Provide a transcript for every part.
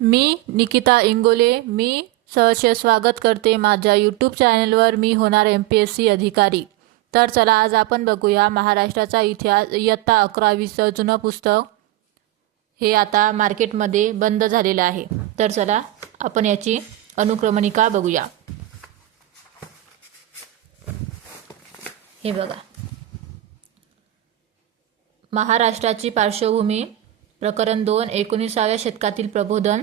मी निकिता इंगोले मी सहर्ष स्वागत करते माझ्या यूट्यूब चॅनलवर मी होणार एम पी एस सी अधिकारी. तर चला आज आपण बघूया महाराष्ट्राचा इतिहास. इयत्ता अकरावीचं जुनं पुस्तक हे आता मार्केटमध्ये बंद झालेलं आहे. तर चला आपण याची अनुक्रमणिका बघूया. हे बघा. महाराष्ट्राची पार्श्वभूमी प्रकरण दोन एकोणीसाव्या शतकातील प्रबोधन.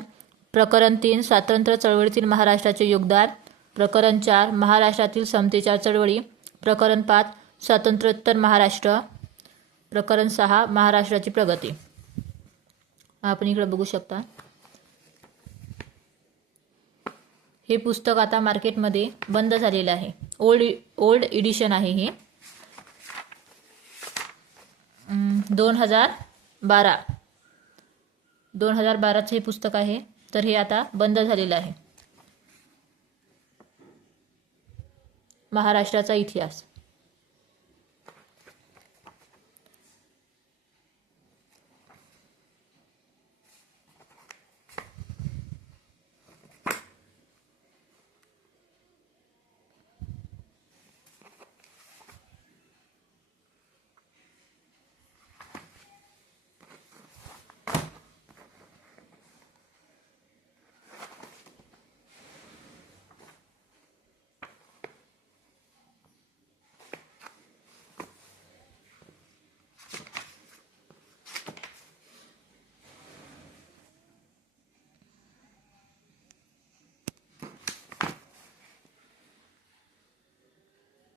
प्रकरण तीन स्वातंत्र्य चळवळीतील महाराष्ट्राचे योगदान. प्रकरण चार महाराष्ट्रातील समतेच्या चळवळी. प्रकरण पाच स्वातंत्र्योत्तर महाराष्ट्र. प्रकरण सहा महाराष्ट्राची प्रगती. आपण इकडे बघू शकता. हे पुस्तक आता मार्केटमध्ये बंद झालेलं आहे. ओल्ड ओल्ड एडिशन आहे हे. दोन हजार बारा. दोन हजार बाराचं हे पुस्तक आहे तर हे आता बंद झालेलं आहे. महाराष्ट्राचा इतिहास.